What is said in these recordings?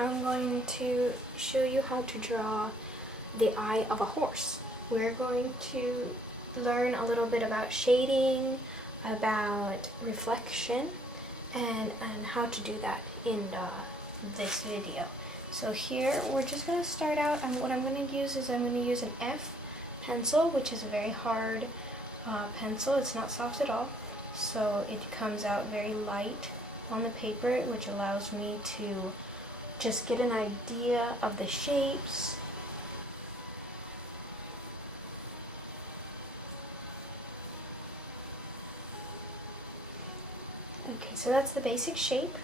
I'm going to show you how to draw the eye of a horse. We're going to learn a little bit about shading, about reflection, and how to do that in this video. So here we're just going to start out, and what I'm going to use is I'm going to use an F pencil, which is a very hard pencil. It's not soft at all, so it comes out very light on the paper, which allows me to just get an idea of the shapes. Okay, so that's the basic shape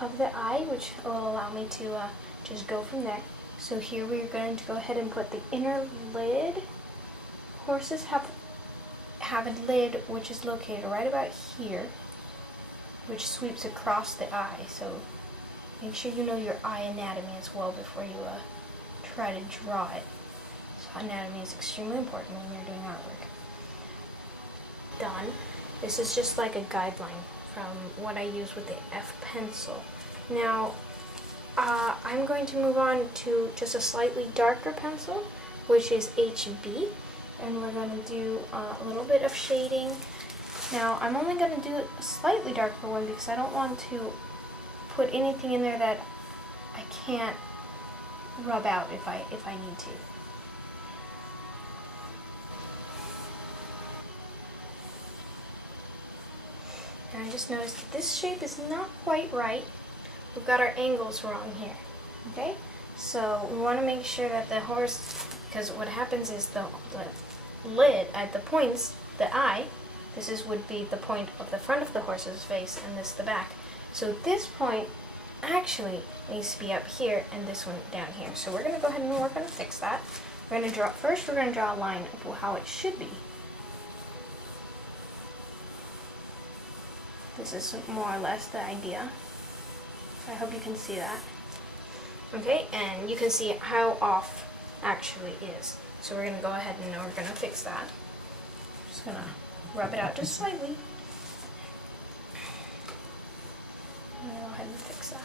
of the eye, which will allow me to just go from there. So here we're going to go ahead and put the inner lid. Horses have a lid which is located right about here, which sweeps across the eye. So make sure you know your eye anatomy as well before you try to draw it. So anatomy is extremely important when you're doing artwork. Done. This is just like a guideline from what I use with the F pencil. Now I'm going to move on to just a slightly darker pencil, which is HB, and we're going to do a little bit of shading. Now I'm only going to do a slightly darker one because I don't want to put anything in there that I can't rub out if I need to. And I just noticed that this shape is not quite right. We've got our angles wrong here. Okay? So we want to make sure that the horse, because what happens is the lid at the points, the eye, would be the point of the front of the horse's face, and this the back. So this point actually needs to be up here, and this one down here. So we're going to go ahead and we're going to fix that. We're going to draw, first we're going to draw a line of how it should be. This is more or less the idea. I hope you can see that. Okay, and you can see how off actually is. So we're going to go ahead and we're going to fix that. Just going to rub it out just slightly. I'm going to go ahead and fix that.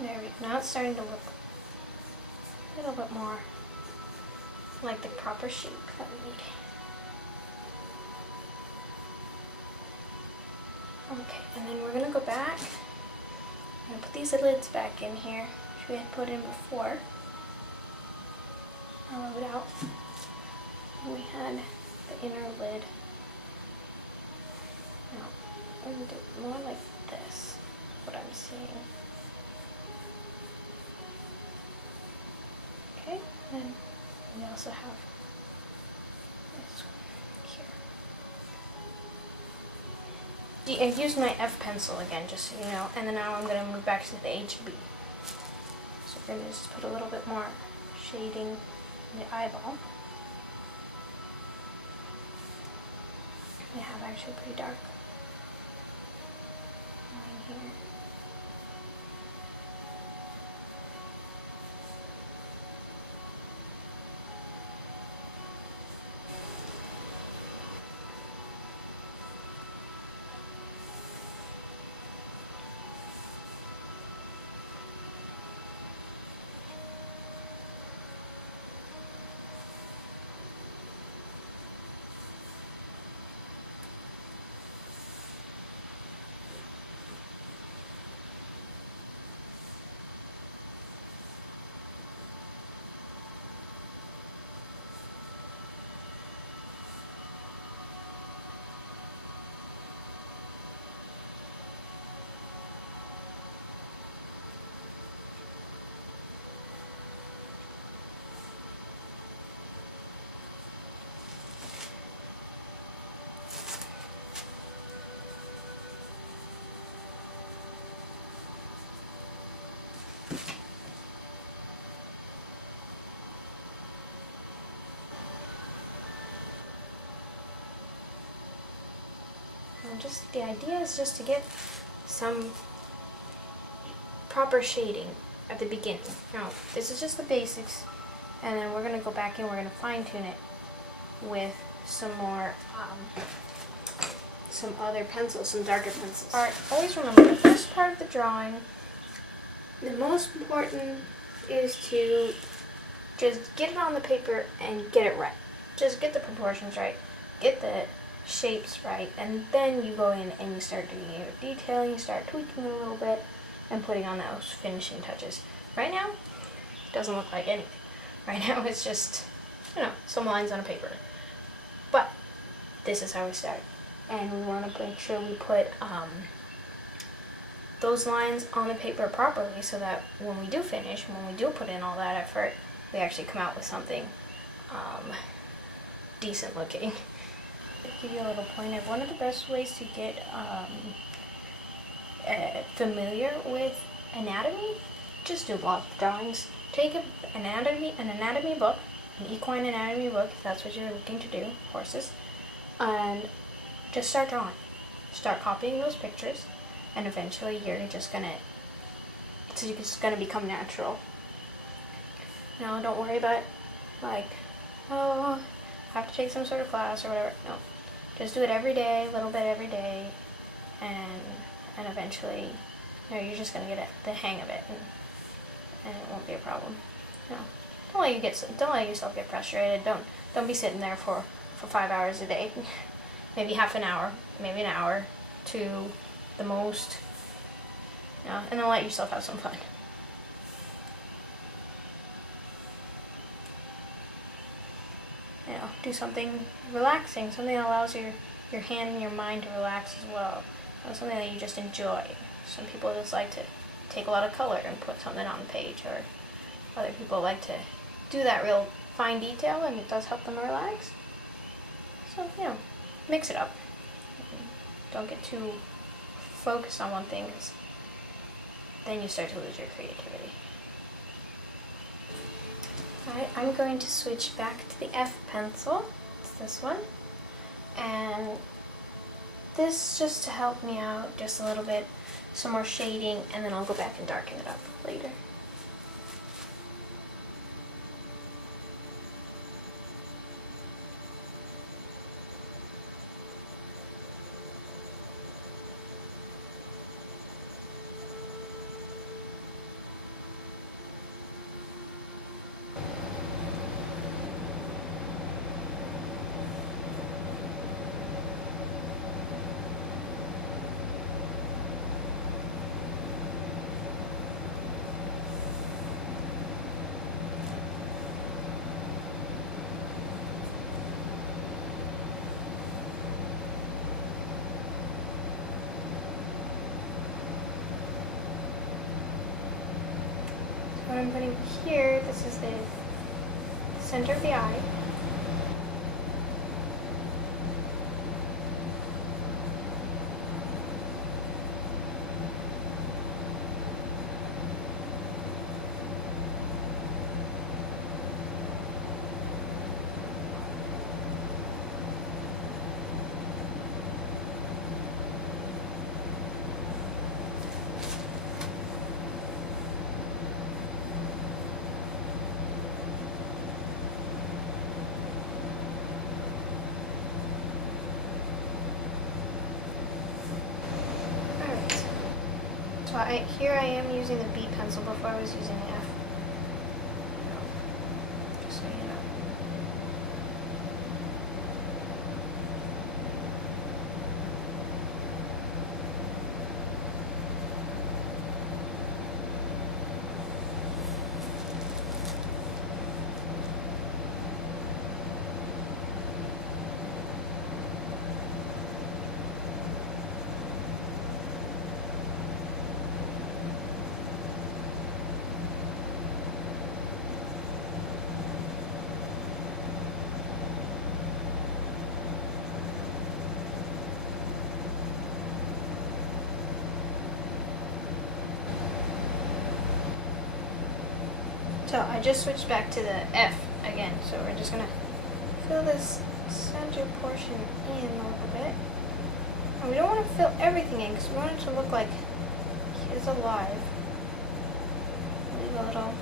There we go. Now it's starting to look a little bit more like the proper shape that we need. Okay, and then we're going to go back. I'm going to put these lids back in here, which we had put in before. I'll rub it out. We had the inner lid. Now, I'm going to do it more like this, what I'm seeing. Okay, and then we also have this one here. I used my F pencil again, just so you know, and then now I'm going to move back to the HB. So we're going to just put a little bit more shading in the eyeball. We have actually pretty dark line here. just the idea is just to get some proper shading at the beginning. Now, this is just the basics, and then we're going to go back and we're going to fine tune it with some more, some other pencils, some darker pencils. Alright, always remember the first part of the drawing, the most important is to just get it on the paper and get it right. Just get the proportions right, get the shapes right, and then you go in and you start doing your detailing, you start tweaking it a little bit, and putting on those finishing touches. Right now, it doesn't look like anything. Right now, it's just, some lines on a paper. But this is how we start, and we want to make sure we put those lines on the paper properly, so that when we do finish, when we do put in all that effort, we actually come out with something decent looking. I'll give you a little pointer. One of the best ways to get familiar with anatomy, just do lots of drawings. Take an anatomy book, an equine anatomy book, if that's what you're looking to do, horses, and just start drawing. Start copying those pictures, and eventually it's just gonna become natural. Now, don't worry about I have to take some sort of class or whatever. No, just do it every day, a little bit every day, and eventually, you're just gonna get the hang of it, and it won't be a problem. No, don't let yourself get frustrated. Don't be sitting there for 5 hours a day. Maybe half an hour, maybe an hour, to the most. And then let yourself have some fun. Do something relaxing, something that allows your hand and your mind to relax as well. Something that you just enjoy. Some people just like to take a lot of color and put something on the page, or other people like to do that real fine detail, and it does help them relax. So, mix it up. Don't get too focused on one thing, because then you start to lose your creativity. Alright, I'm going to switch back to the F pencil. It's this one. And this just to help me out just a little bit, some more shading, and then I'll go back and darken it up later. What I'm putting here, this is the center of the eye. So here I am using the B pencil before I was using the F. Just so you know. So I just switched back to the F again, so we're just going to fill this center portion in a little bit. And we don't want to fill everything in because we want it to look like he is alive. Leave a little.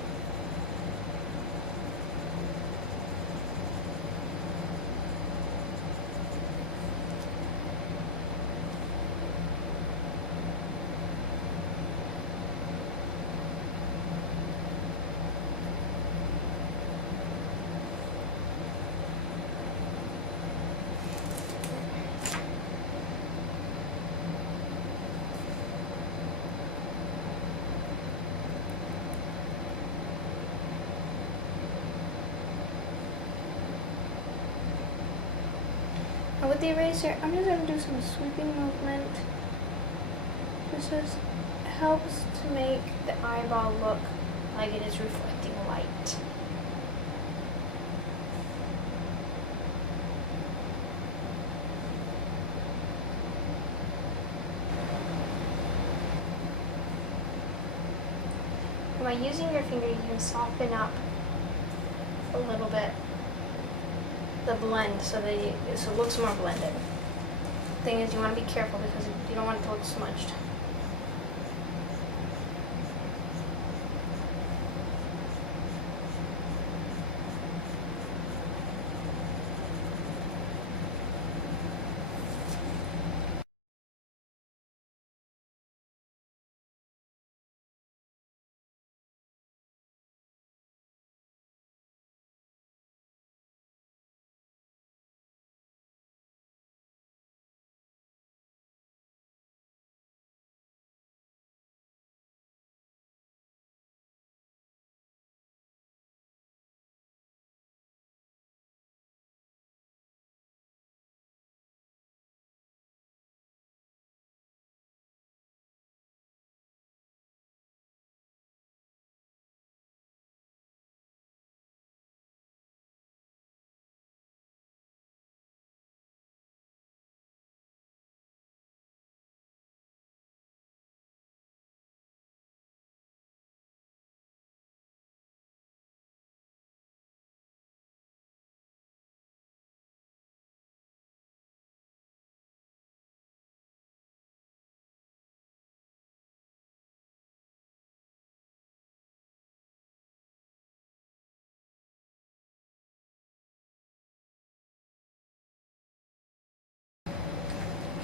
And with the eraser, I'm just going to do some sweeping movement. This just helps to make the eyeball look like it is reflecting light. By using your finger, you can soften up a little bit the blend so that so it looks more blended. Thing is, you want to be careful because you don't want it to look smudged.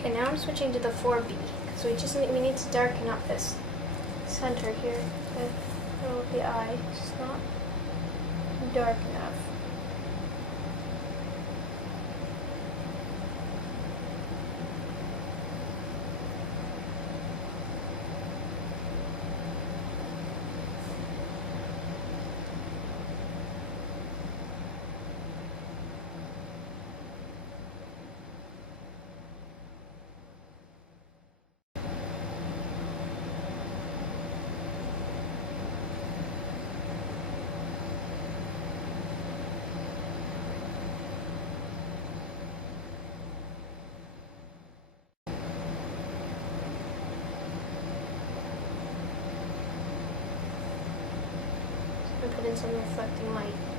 Okay, now I'm switching to the 4B because we need to darken up this center here of the eye. It's not dark enough. And put in some reflecting light.